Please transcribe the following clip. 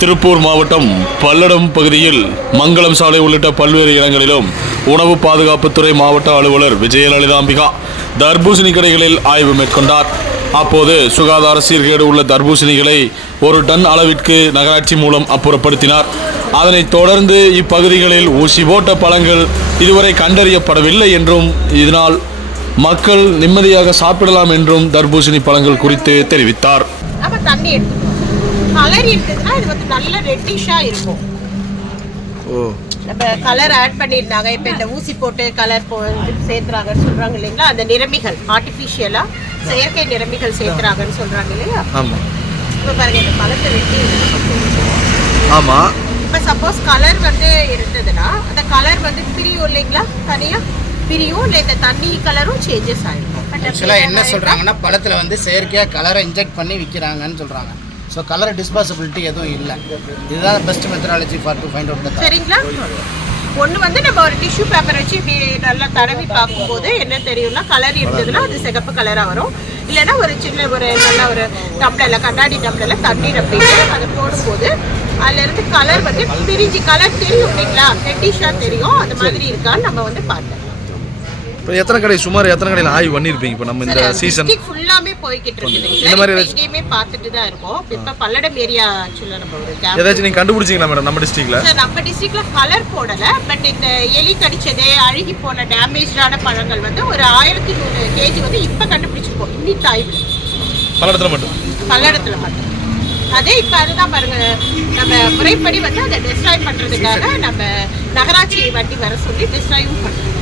திருப்பூர் மாவட்டம் பல்லடம் பகுதியில் மங்களம் சாலை உள்ளிட்ட பல்வேறு இடங்களிலும் உணவு பாதுகாப்புத்துறை மாவட்ட அலுவலர் விஜயலலிதாம்பிகா தர்பூசணி கடைகளில் ஆய்வு மேற்கொண்டார். அப்போது சுகாதார சீர்கேடு உள்ள தர்பூசணிகளை ஒரு டன் அளவிற்கு நகராட்சி மூலம் அப்புறப்படுத்தினார். அதனைத் தொடர்ந்து இப்பகுதிகளில் ஊசி போட்ட பழங்கள் இதுவரை கண்டறியப்படவில்லை என்றும் இதனால் மக்கள் நிம்மதியாக சாப்பிடலாம் என்றும் தர்பூசணி பழங்கள் குறித்து தெரிவித்தார். தண்ணி கலர் இருந்ததுன்னா இது வந்து நல்ல ரெட்டிஷா இருக்கும். ஓ. நம்ம கலர் ஆட் பண்ணியிருந்தாங்க. இப்போ இந்த ஊசி போட்டு கலர் போ சேர்த்துறாங்கன்னு சொல்றாங்க இல்லைங்களா? அந்த நிறமிகள் ஆர்டிஃபிஷியலா செயற்கை நிறமிகள் சேர்த்துறாங்கன்னு சொல்றாங்க இல்லையா? ஆமாம் இப்போ பாருங்க இந்த பழத்தை வெட்டி ஆமாம் இப்போ சப்போஸ் கலர் வந்து இருந்ததுன்னா அந்த கலர் வந்து பிரியும் இல்லைங்களா? தனியா? பிரியும்? இல்லை இந்த தண்ணி கலரும் சேஞ்சஸ் ஆக்சுவலாக என்ன சொல்கிறாங்கன்னா பழத்தில் வந்து செயற்கையாக கலரை இன்ஜெக்ட் பண்ணி விற்கிறாங்கன்னு சொல்கிறாங்க ஸோ கலர் டிஸ்பாசிபிலிட்டி எதுவும் இல்லை. இதுதான் best methodology for to find out சரிங்களா? ஒன்று வந்து நம்ம ஒரு டிஷ்யூ பேப்பர் வச்சு இப்படி நல்லா தடவி பார்க்கும்போது என்ன தெரியும்னா கலர் இருந்ததுன்னா அது சிகப்பு கலராக வரும். இல்லைன்னா ஒரு சின்ன ஒரு நல்ல ஒரு டம்ளரில் கண்ணாடி டம்ளரில் தண்ணீர் அப்படின்னு அதை போடும்போது அதுல இருந்து கலர் வந்து பிரிஞ்சு கலர் தெரியும் இல்லைங்களா? ரெட்டிஷாக தெரியும். அந்த மாதிரி இருக்கான்னு நம்ம வந்து பார்த்தோம் இப்போ எத்தனை கடை சுமார் எத்தனை கடையில் ஆய்வு பண்ணியிருப்பீங்க? இப்போ நம்ம இந்த சீசன் ஃபுல்லாமே போய்கிட்டு இருக்குது இந்த மாதிரி இப்ப ஏதாச்சும் எங்கேயுமே பார்த்துட்டு தான் இருக்கோம். இப்போ பல்லடம் ஏரியா ஆக்சுவலாக நம்ம ஒரு ஏதாச்சும் நீங்கள் கண்டுபிடிச்சிங்களா மேடம் நம்ம டிஸ்ட்ரிக்டில் சார் நம்ம டிஸ்ட்ரிக்ட்ல கலர் போடல. பட் இந்த எலி கடிச்சது அழுகி போன டேமேஜான பழங்கள் வந்து ஒரு ஆயிரத்தி நூறு கேஜி வந்து இப்ப கண்டுபிடிச்சிருக்கோம். இன்னிக்கு ஆய்வு பல்லடத்தில் மட்டும்? பல்லடத்துல மட்டும். அதே இப்ப அதுதான் பாருங்க. நம்ம முறைப்படி வந்து அதை டிஸ்ட்ராய் பண்றதுக்காக நம்ம நகராட்சி வண்டி வர சொல்லி டிஸ்ட்ராயும் பண்றோம்.